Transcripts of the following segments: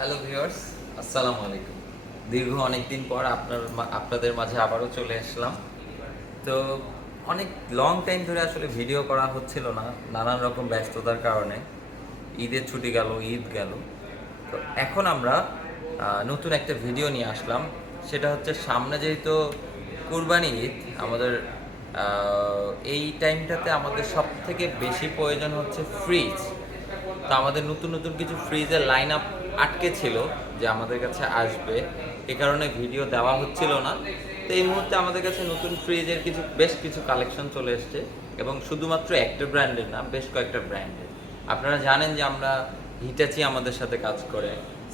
Hello viewers, আসসালামু আলাইকুম। দীর্ঘ অনেক দিন পর আপনাদের মাঝে আবারও চলে আসলাম। তো অনেক লং টাইম ধরে আসলে ভিডিও করা হচ্ছিল না, নানান রকম ব্যস্ততার কারণে। ঈদের ছুটি গেল, ঈদ গেল। তো এখন আমরা নতুন একটা ভিডিও নিয়ে আসলাম। সেটা হচ্ছে সামনে যেহেতু কুরবানি ঈদ, আমাদের এই টাইমটাতে আমাদের সব থেকে বেশি প্রয়োজন হচ্ছে ফ্রিজ। তো আমাদের নতুন নতুন কিছু ফ্রিজের লাইন আপ আটকে ছিল যে আমাদের কাছে আসবে, এ কারণে ভিডিও দেওয়া হচ্ছিল না। তো এই মুহূর্তে আমাদের কাছে নতুন ফ্রিজের বেশ কিছু কালেকশন চলে এসছে, এবং শুধুমাত্র একটা ব্র্যান্ডের না, বেশ কয়েকটা ব্র্যান্ডের। আপনারা জানেন যে আমরা হিটাচি আমাদের সাথে কাজ করে,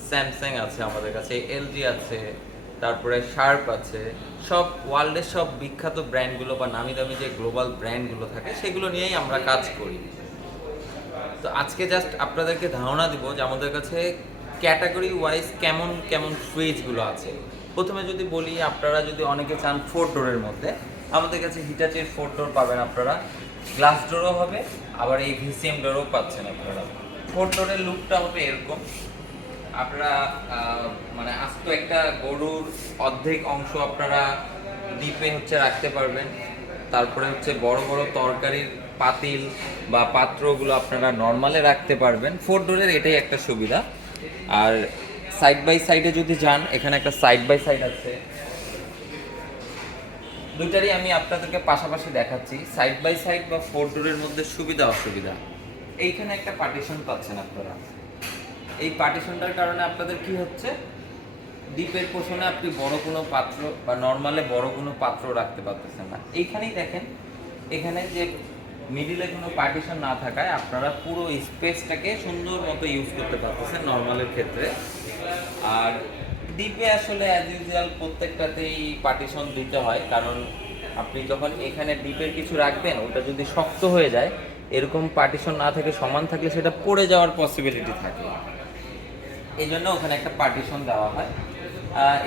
স্যামসাং আছে আমাদের কাছে, এলজি আছে, তারপরে শার্প আছে। সব ওয়ার্ল্ডের সব বিখ্যাত ব্র্যান্ডগুলো বা নামি দামি যে গ্লোবাল ব্র্যান্ডগুলো থাকে সেগুলো নিয়েই আমরা কাজ করি। তো আজকে জাস্ট আপনাদেরকে ধারণা দিব যে আমাদের কাছে ক্যাটাগরি ওয়াইজ কেমন কেমন ফ্রিজগুলো আছে। প্রথমে যদি বলি, আপনারা যদি অনেকে চান 4 ডোরের মধ্যে, আমাদের কাছে হিটাচির 4 ডোর পাবেন আপনারা। গ্লাস ডোরও হবে, আবার এই ভিসিএম ডোরও পাচ্ছেন আপনারা। 4 ডোরের লুকটা হবে এরকম। আপনারা মানে আস্ত একটা গরুর অর্ধেক অংশ আপনারা ডিপে হচ্ছে রাখতে পারবেন। তারপরে হচ্ছে বড় বড় তরকারির পাতিল বা পাত্রগুলো আপনারা নর্মালে রাখতে পারবেন। 4 ডোরের এটাই একটা সুবিধা। আর সাইড বাই সাইডে যদি যান, এখানে একটা সাইড বাই সাইড আছে। দুইটারই আমি আপনাদেরকে পাশাপাশি দেখাচ্ছি, সাইড বাই সাইড বা 4 ডোরের মধ্যে সুবিধা অসুবিধা। এইখানে একটা পার্টিশন পাচ্ছেন আপনারা। এই পার্টিশনটার কারণে আপনাদের কি হচ্ছে, ডিপের পোষণে আপনি বড় কোনো পাত্র বা নর্মালে বড় কোনো পাত্র রাখতে পারতেছেন না। এইখানেই দেখেন, এখানে যে মিডিলে কোনো পার্টিশন না থাকায় আপনারা পুরো স্পেসটাকে সুন্দর মতো ইউজ করতে পারতেছেন নর্মালের ক্ষেত্রে। আর ডিপে আসলে অ্যাজ ইউজুয়াল প্রত্যেকটাতেই পার্টিশন দিতে হয়, কারণ আপনি যখন এখানে ডিপের কিছু রাখবেন, ওটা যদি শক্ত হয়ে যায়, এরকম পার্টিশন না থেকে সমান থাকলে সেটা পড়ে যাওয়ার পসিবিলিটি থাকে। এই জন্য ওখানে একটা পার্টিশন দেওয়া হয়।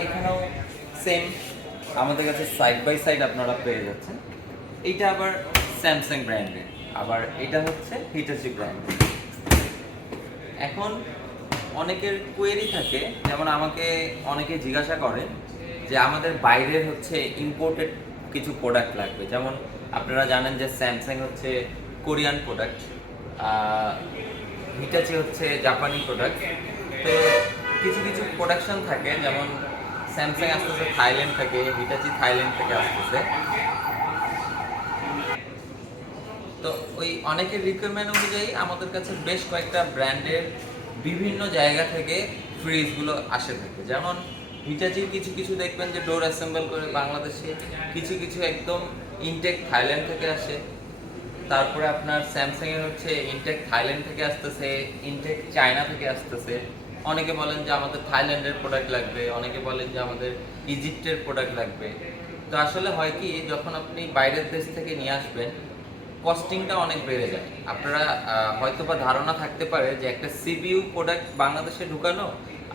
এখানেও সেম, আমাদের কাছে সাইড বাই সাইড আপনারা পেয়ে যাচ্ছেন। এইটা আবার স্যামসাং ব্র্যান্ডের, আবার এটা হচ্ছে হিটাচি ব্র্যান্ডের। এখন অনেকের কোয়েরি থাকে, যেমন আমাকে অনেকে জিজ্ঞাসা করে যে আমাদের বাইরের হচ্ছে ইম্পোর্টেড কিছু প্রোডাক্ট লাগবে। যেমন আপনারা জানেন যে স্যামসাং হচ্ছে কোরিয়ান প্রোডাক্ট, হিটাচি হচ্ছে জাপানি প্রোডাক্ট। তো কিছু কিছু প্রোডাকশন থাকে, যেমন স্যামসাং আসতেছে থাইল্যান্ড থেকে, হিটাচি থাইল্যান্ড থেকে আসতেছে। তো ওই অনেকের রিকোয়ারমেন্ট অনুযায়ী আমাদের কাছে বেশ কয়েকটা ব্র্যান্ডের বিভিন্ন জায়গা থেকে ফ্রিজগুলো আসে থাকে। যেমন হিটাচির কিছু কিছু দেখবেন যে ডোর অ্যাসেম্বল করে বাংলাদেশে, কিছু কিছু একদম ইনটেক থাইল্যান্ড থেকে আসে। তারপরে আপনার স্যামসাং এর হচ্ছে ইনটেক থাইল্যান্ড থেকে আসতেছে, ইনটেক চায়না থেকে আসতেছে। অনেকে বলেন যে আমাদের থাইল্যান্ডের প্রোডাক্ট লাগবে, অনেকে বলেন যে আমাদের ইজিপ্টের প্রোডাক্ট লাগবে। তো আসলে হয় কি, যখন আপনি বাইরের দেশ থেকে নিয়ে আসবেন, কস্টিংটা অনেক বেড়ে যায়। আপনারা হয়তোবা ধারণা থাকতে পারে যে একটা সিবিইউ প্রোডাক্ট বাংলাদেশে ঢুকানো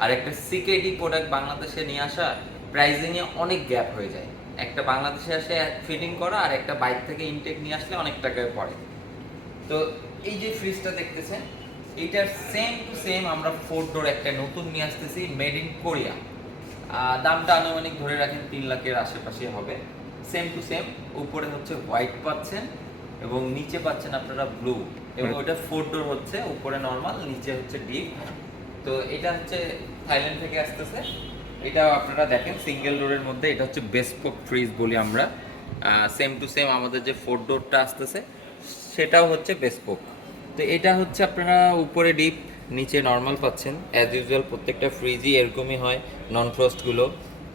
আর একটা সিকেডি প্রোডাক্ট বাংলাদেশে নিয়ে আসা, প্রাইজিংয়ে অনেক গ্যাপ হয়ে যায়। একটা বাংলাদেশে আসে ফিটিং করা, আর একটা বাইরে থেকে ইনটেক নিয়ে আসলে অনেক টাকায় পড়ে। তো এই যে ফ্রিজটা দেখতেছেন, এইটার সেম টু সেম আমরা 4 ডোর একটা নতুন নিয়ে আসতেছি, মেড ইন কোরিয়া। দামটা আনুমানিক ধরে রাখেন 3 লাখের আশেপাশে হবে। সেম টু সেম, উপরে হচ্ছে হোয়াইট পাচ্ছেন এবং নিচে পাচ্ছেন আপনারা ব্লু। এবং ওটা 4 ডোর হচ্ছে, উপরে নর্মাল, নিচে হচ্ছে ডিপ। তো এটা হচ্ছে থাইল্যান্ড থেকে আসতেছে। এটাও আপনারা দেখেন সিঙ্গেল ডোরের মধ্যে, এটা হচ্ছে বেসপোক ফ্রিজ বলি আমরা। সেম টু সেম আমাদের যে 4 ডোরটা আসতেছে সেটাও হচ্ছে বেসপোক। তো এটা হচ্ছে আপনারা উপরে ডিপ, নিচে নর্মাল পাচ্ছেন। অ্যাজ ইউজুয়াল প্রত্যেকটা ফ্রিজই এরকমই হয়, নন ফ্রস্টগুলো,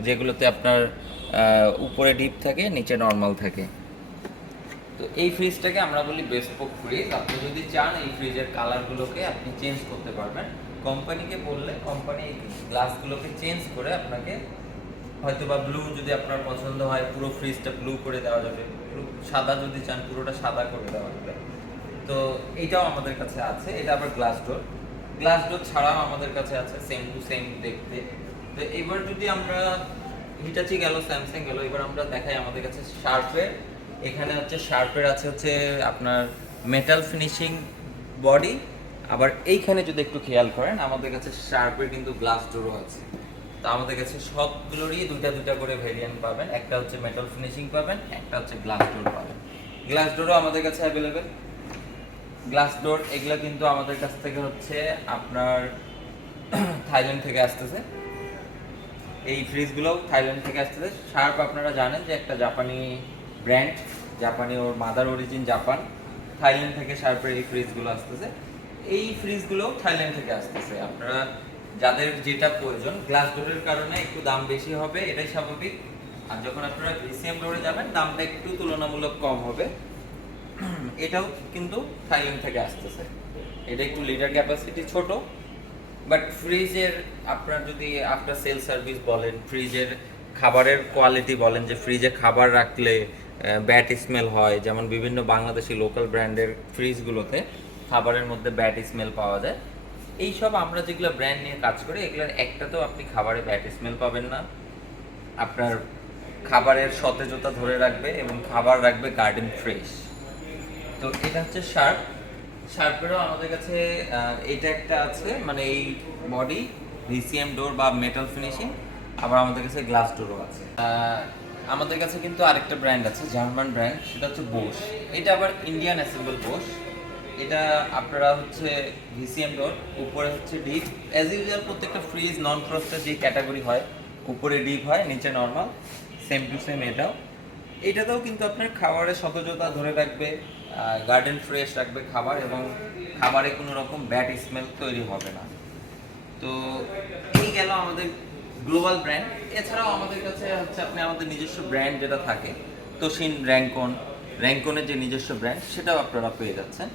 যেগুলোতে আপনার উপরে ডিপ থাকে, নিচে নর্মাল থাকে। তো এই ফ্রিজটাকে আমরা বলি বেসপোক ফ্রিজ। আপনি যদি চান এই ফ্রিজের কালারগুলোকে আপনি চেঞ্জ করতে পারবেন। কোম্পানিকে বললে কোম্পানি এই গ্লাসগুলোকে চেঞ্জ করে আপনাকে, হয়তো বা ব্লু যদি আপনার পছন্দ হয়, পুরো ফ্রিজটা ব্লু করে দেওয়া যাবে। সাদা যদি চান, পুরোটা সাদা করে দেওয়া যাবে। তো এইটাও আমাদের কাছে আছে। এটা আবার গ্লাস ডোর ছাড়াও আমাদের কাছে আছে, সেম টু সেম দেখতে। তো এবার যদি আমরা, হিটাচি গেল, স্যামসাং গেল, এবার আমরা দেখাই আমাদের কাছে শার্পের। এখানে হচ্ছে শার্পের আছে হচ্ছে আপনার মেটাল ফিনিশিং বডি, আবার এইখানে যদি একটু খেয়াল করেন আমাদের কাছে শার্পের কিন্তু গ্লাস ডোরও আছে। তো আমাদের কাছে সবগুলোরই দুইটা দুইটা করে ভেরিয়েন্ট পাবেন, একটা হচ্ছে মেটাল ফিনিশিং পাবেন, একটা হচ্ছে গ্লাস ডোর পাবেন। গ্লাস ডোরও আমাদের কাছে অ্যাভেলেবেল। গ্লাস ডোর এগুলো কিন্তু আমাদের কাছ থেকে হচ্ছে আপনার থাইল্যান্ড থেকে আসতেছে। এই ফ্রিজগুলোও থাইল্যান্ড থেকে আসতেছে। শার্প আপনারা জানেন যে একটা জাপানি ব্র্যান্ড, জাপানি, ওর মাদার অরিজিন জাপান, থাইল্যান্ড থেকে শার্পের এই ফ্রিজগুলো আসতেছে। এই ফ্রিজগুলোও থাইল্যান্ড থেকে আসতেছে। আপনারা যাদের যেটা প্রয়োজন, গ্লাস ডোরের কারণে একটু দাম বেশি হবে, এটাই স্বাভাবিক। আর যখন আপনারা ভিসিএম ডোরে যাবেন দামটা একটু তুলনামূলক কম হবে। এটাও কিন্তু থাইল্যান্ড থেকে আসতেছে। এটা একটু লিটার ক্যাপাসিটি ছোট, বাট ফ্রিজের আপনার যদি আফটার সেল সার্ভিস বলেন, ফ্রিজের খাবারের কোয়ালিটি বলেন, যে ফ্রিজে খাবার রাখলে ব্যাড স্মেল হয়, যেমন বিভিন্ন বাংলাদেশি লোকাল ব্র্যান্ডের ফ্রিজগুলোতে খাবারের মধ্যে ব্যাড স্মেল পাওয়া যায়। এইসব আমরা যেগুলো ব্র্যান্ড নিয়ে কাজ করি এগুলোর একটাতেও আপনি খাবারে ব্যাড স্মেল পাবেন না। আপনার খাবারের সতেজতা ধরে রাখবে এবং খাবার রাখবে গার্ডেন ফ্রেশ। তো এটা হচ্ছে শার্প। শার্পেরও আমাদের কাছে এটা একটা আছে, মানে এই বডি ভিসিএম ডোর বা মেটাল ফিনিশিং, আবার আমাদের কাছে গ্লাস ডোরও আছে। আমাদের কাছে কিন্তু আরেকটা ব্র্যান্ড আছে, জার্মান ব্র্যান্ড, সেটা হচ্ছে বোস। এটা আবার ইন্ডিয়ান অ্যাসেম্বল বোস। এটা আপনারা হচ্ছে ভিসিএম ডোর, উপরে হচ্ছে ডিপ। অ্যাজ ইউজুয়াল প্রত্যেকটা ফ্রিজ নন ফ্রস্টের যে ক্যাটাগরি হয়, উপরে ডিপ হয়, নিচে নর্মাল, সেম টু সেম এটাও। এটাতেও কিন্তু আপনার খাবারের সতেজতা ধরে রাখবে, গার্ডেন ফ্রেশ রাখবে খাবার, এবং খাবারে কোনো রকম ব্যাড স্মেল তৈরি হবে না। তো এই গেল আমাদের গ্লোবাল ব্র্যান্ড। এছাড়াও আমাদের কাছে হচ্ছে আপনি আমাদের নিজস্ব ব্র্যান্ড যেটা থাকে, তোশিন, র্যাঙ্কনের যে নিজস্ব ব্র্যান্ড, সেটাও আপনারা পেয়ে যাচ্ছেন।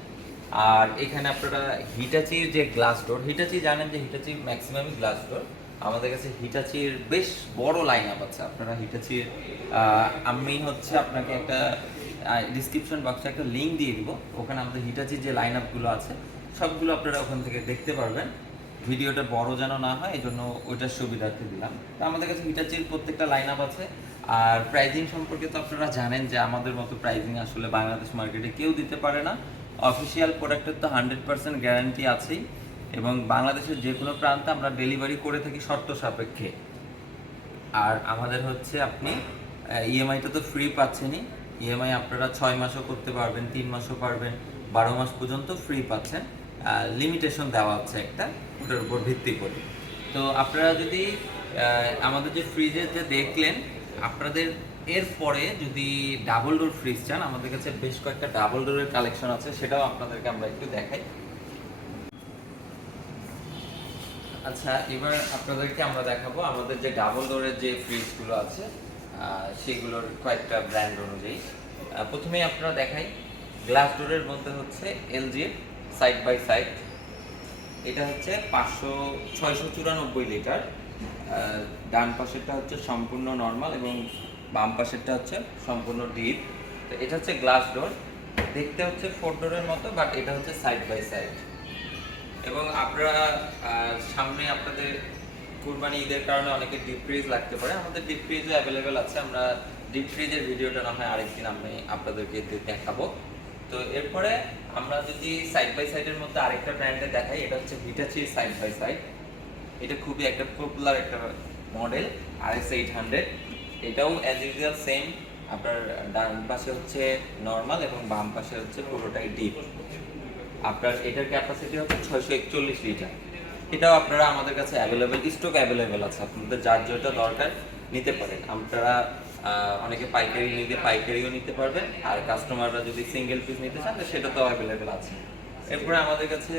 আর এখানে আপনারা হিটাচির যে গ্লাস ডোর, হিটাচি জানেন যে হিটাচির ম্যাক্সিমামই গ্লাস ডোর। আমাদের কাছে হিটাচির বেশ বড় লাইন আপ আছে। আপনারা হিটাচির আমি হচ্ছে আপনাকে একটা ডিসক্রিপশন বক্সে একটা লিঙ্ক দিয়ে দিব, ওখানে আমাদের হিটাচির যে লাইন আপগুলো আছে সবগুলো আপনারা ওখান থেকে দেখতে পারবেন। ভিডিওটা বড় যেন না হয়, এই জন্য ওইটার সুবিধার্থে দিলাম। তো আমাদের কাছে হিটাচির প্রত্যেকটা লাইন আপ আছে। আর প্রাইজিং সম্পর্কে তো আপনারা জানেন যে আমাদের মতো প্রাইজিং আসলে বাংলাদেশ মার্কেটে কেউ দিতে পারে না। অফিসিয়াল প্রোডাক্টের তো 100% গ্যারান্টি আছেই, এবং বাংলাদেশের যে কোনো প্রান্তে আমরা ডেলিভারি করে থাকি শর্ত সাপেক্ষে। আর আমাদের হচ্ছে আপনি ইএমআইটা তো ফ্রি পাচ্ছেনই। ইএমআই আপনারা 6 মাসও করতে পারবেন, 3 মাসও পারবেন, 12 মাস পর্যন্ত ফ্রি পাচ্ছেন। লিমিটেশন দেওয়া হচ্ছে একটা, ওটার উপর ভিত্তি করে। তো আপনারা যদি আমাদের যে ফ্রিজের যে দেখলেন, আপনাদের এরপরে যদি ডাবল ডোর ফ্রিজ চান, আমাদের কাছে বেশ কয়েকটা ডাবল ডোরের কালেকশন আছে, সেটাও আপনাদেরকে আমরা একটু দেখাই। আচ্ছা, এবার আপনাদেরকে আমরা দেখাবো আমাদের যে ডাবল ডোরের যে ফ্রিজগুলো আছে সেগুলোর কয়েকটা ব্র্যান্ড অনুযায়ী। প্রথমেই আপনারা দেখাই, গ্লাস ডোরের মধ্যে হচ্ছে এলজির সাইড বাই সাইড। এটা হচ্ছে 694 লিটার। ডান পাশেরটা হচ্ছে সম্পূর্ণ নর্মাল এবং বাম পাশেরটা হচ্ছে সম্পূর্ণ ডিপ। তো এটা হচ্ছে গ্লাস ডোর, দেখতে হচ্ছে 4 ডোরের মতো, বাট এটা হচ্ছে সাইড বাই সাইড। এবং আপনারা সামনে আপনাদের কুরবানি ঈদের কারণে অনেকে ডিপ ফ্রিজ লাগতে পারে, আমাদের ডিপ ফ্রিজও অ্যাভেলেবেল আছে। আমরা ডিপ ফ্রিজের ভিডিওটা না হয় আরেকদিন আমি আপনাদেরকে দেখাবো। তো এরপরে আমরা যদি সাইড বাই সাইডের মধ্যে আরেকটা ব্র্যান্ডে দেখাই, এটা হচ্ছে হিটাচির সাইড বাই সাইড। এটা খুবই একটা পপুলার একটা মডেল, RS 800। এটাও অ্যাজ ইউজুয়াল সেম, আপনার ডান পাশে হচ্ছে নর্মাল এবং বাম পাশে হচ্ছে পুরোটাই ডিপ। আপনার এটার ক্যাপাসিটি হচ্ছে 641 লিটার। এটাও আপনারা আমাদের কাছে অ্যাভেলেবেল, স্টক অ্যাভেলেবেল আছে, আপনাদের যার যেটা দরকার নিতে পারেন। আপনারা অনেকে পাইকারি নিতে পাইকারিও নিতে পারবেন, আর কাস্টমাররা যদি সিঙ্গেল পিস নিতে চান তো সেটা তো অ্যাভেলেবেল আছে। এরপরে আমাদের কাছে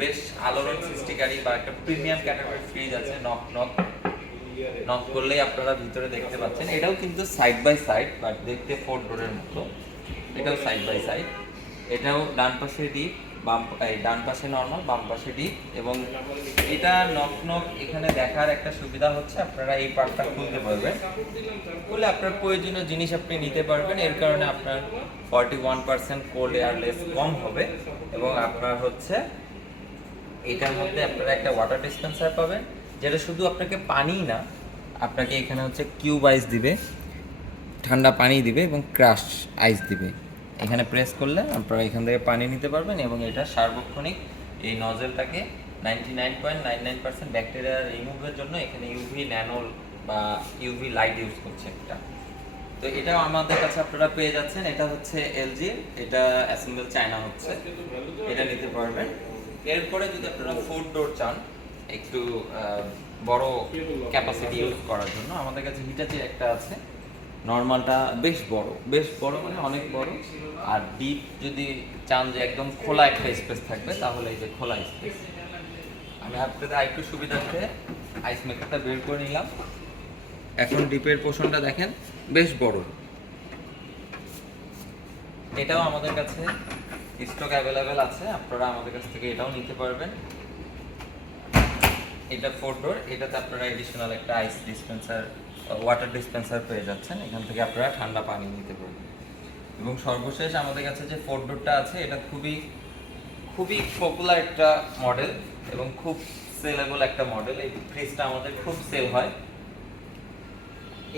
বেশ আলোড়ন সৃষ্টিকারী বা একটা প্রিমিয়াম ক্যাটাগরির ফ্রিজ আছে, নক করলেই আপনারা ভিতরে দেখতে পাচ্ছেন। এটাও কিন্তু সাইড বাই সাইড, বাট দেখতে 4 ডোরের মতো। এটাও সাইড বাই সাইড। এটাও ডান পাশে ডিপ, ডান পাশে নর্মাল, বাম পাশে ডিপ। এবং এটা নক এখানে দেখার একটা সুবিধা হচ্ছে আপনারা এই পার্টটা খুলতে পারবেন, খুলে আপনার প্রয়োজনীয় জিনিস আপনি নিতে পারবেন। এর কারণে আপনার 41% কোল্ড এয়ারলেস কম হবে। এবং আপনার হচ্ছে এটার মধ্যে আপনারা একটা ওয়াটার ডিসপেন্সার পাবেন, যেটা শুধু আপনাকে পানিই না, আপনাকে এখানে হচ্ছে কিউব আইস দিবে, ঠান্ডা পানি দিবে এবং ক্রাশ আইস দিবে। এখানে প্রেস করলে আপনারা এখান থেকে পানি নিতে পারবেন এবং এটা সার্বক্ষণিক এই নজেলটাকে 99.99% ব্যাকটেরিয়া রিমুভের জন্য এখানে ইউভি ন্যানো বা ইউভি লাইট ইউজ করছে একটা। তো এটাও আমাদের কাছে আপনারা পেয়ে যাচ্ছেন। এটা হচ্ছে এলজি, এটা অ্যাসেম্বল চায়না হচ্ছে, এটা নিতে পারবেন। এরপরে যদি আপনারা 4 ডোর চান একটু বড় ক্যাপাসিটি ইউজ করার জন্য, আমাদের কাছে হিটাচির একটা আছে। নর্মালটা বেশ বড় মানে অনেক বড়। আর ডিপ যদি চান যে একদম খোলা একটা স্পেস থাকবে, তাহলে এই যে খোলা স্পেস। আমি আপনাদের আরেকটু সুবিধার্থে আইস মেকারটা বের করে নিলাম। এখন ডিপের পোর্শনটা দেখেন বেশ বড়। এটাও আমাদের কাছে স্টক অ্যাভেলেবেল আছে, আপনারা আমাদের কাছ থেকে এটাও নিতে পারবেন। এটা 4 ডোর, এটাতে আপনারা এডিশনাল একটা আইস ডিসপেন্সার, ওয়াটার ডিসপেন্সার পেয়ে যাচ্ছেন। এখান থেকে আপনারা ঠান্ডা পানি নিতে পারবেন। এবং সর্বশেষ আমাদের কাছে যে 4 ডোরটা আছে, এটা খুবই খুবই পপুলার একটা মডেল এবং খুব সেলেবল একটা মডেল। এই ফ্রিজটা আমাদের খুব সেল হয়।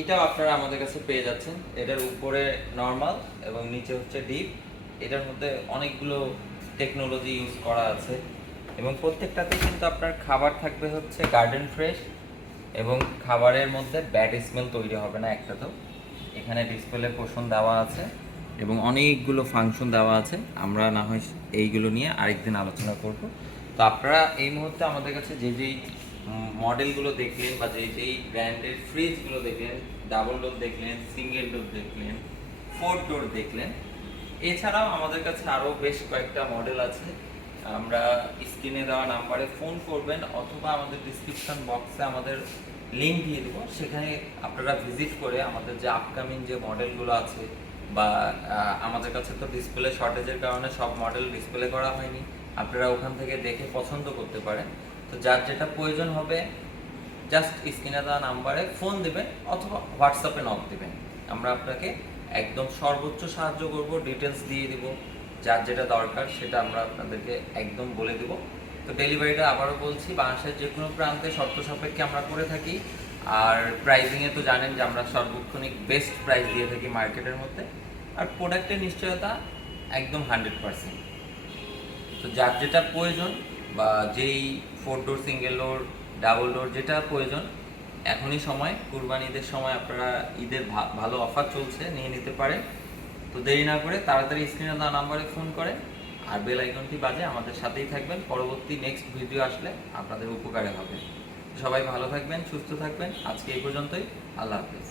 এটাও আপনারা আমাদের কাছে পেয়ে যাচ্ছেন। এটার উপরে নর্মাল এবং নিচে হচ্ছে ডিপ। এটার মধ্যে অনেকগুলো টেকনোলজি ইউজ করা আছে এবং প্রত্যেকটাতে কিন্তু আপনার খাবার থাকবে হচ্ছে গার্ডেন ফ্রেশ এবং খাবারের মধ্যে ব্যাড স্মেল তৈরি হবে না একটাতেও। এখানে ডিসপ্লে পোর্শন দেওয়া আছে এবং অনেকগুলো ফাংশন দেওয়া আছে। আমরা না হয় এইগুলো নিয়ে আরেকদিন আলোচনা করব। তো আপনারা এই মুহূর্তে আমাদের কাছে যেই মডেলগুলো দেখলেন বা যেই ব্র্যান্ডের ফ্রিজগুলো দেখলেন, ডাবল ডোর দেখলেন, সিঙ্গেল ডোর দেখলেন, 4 ডোর দেখলেন, এছাড়াও আমাদের কাছে আরও বেশ কয়েকটা মডেল আছে। আমরা স্ক্রিনে দেওয়া নাম্বারে ফোন করবেন অথবা আমাদের ডিসক্রিপশন বক্সে আমাদের লিঙ্ক দিয়ে দেবো, সেখানে আপনারা ভিজিট করে আমাদের যে আপকামিং যে মডেলগুলো আছে বা আমাদের কাছে তো ডিসপ্লে শর্টেজের কারণে সব মডেল ডিসপ্লে করা হয়নি, আপনারা ওখান থেকে দেখে পছন্দ করতে পারেন। তো যার যেটা প্রয়োজন হবে জাস্ট স্ক্রিনে দেওয়া নাম্বারে ফোন দেবেন অথবা হোয়াটসঅ্যাপে নক দেবেন। আমরা আপনাকে একদম সর্বোচ্চ সাহায্য করব, ডিটেলস দিয়ে দিব, যার যেটা দরকার সেটা আমরা আপনাদেরকে একদম বলে দেব। তো ডেলিভারিটা আবারও বলছি, বাংলাদেশের যে কোনো প্রান্তে শর্ত সাপেক্ষে আমরা করে থাকি। আর প্রাইজিংয়ে তো জানেন যে আমরা সর্বক্ষণিক বেস্ট প্রাইস দিয়ে থাকি মার্কেটের মধ্যে। আর প্রোডাক্টের নিশ্চয়তা একদম 100%। তো যার যেটা প্রয়োজন বা যেই 4 ডোর, সিঙ্গেল ডোর, ডাবল ডোর যেটা প্রয়োজন, এখনই সময়, কুরবানি ঈদের সময় আপনারা ঈদের ভালো অফার চলছে, নিয়ে নিতে পারেন। তো দেরি না করে তাড়াতাড়ি স্ক্রিনে দেওয়া নাম্বারে ফোন করেন আর বেল আইকনটি বাজে আমাদের সাথেই থাকবেন। পরবর্তী নেক্সট ভিডিও আসলে আপনাদের উপকারে হবে। সবাই ভালো থাকবেন, সুস্থ থাকবেন। আজকে এই পর্যন্তই। আল্লাহ হাফেজ।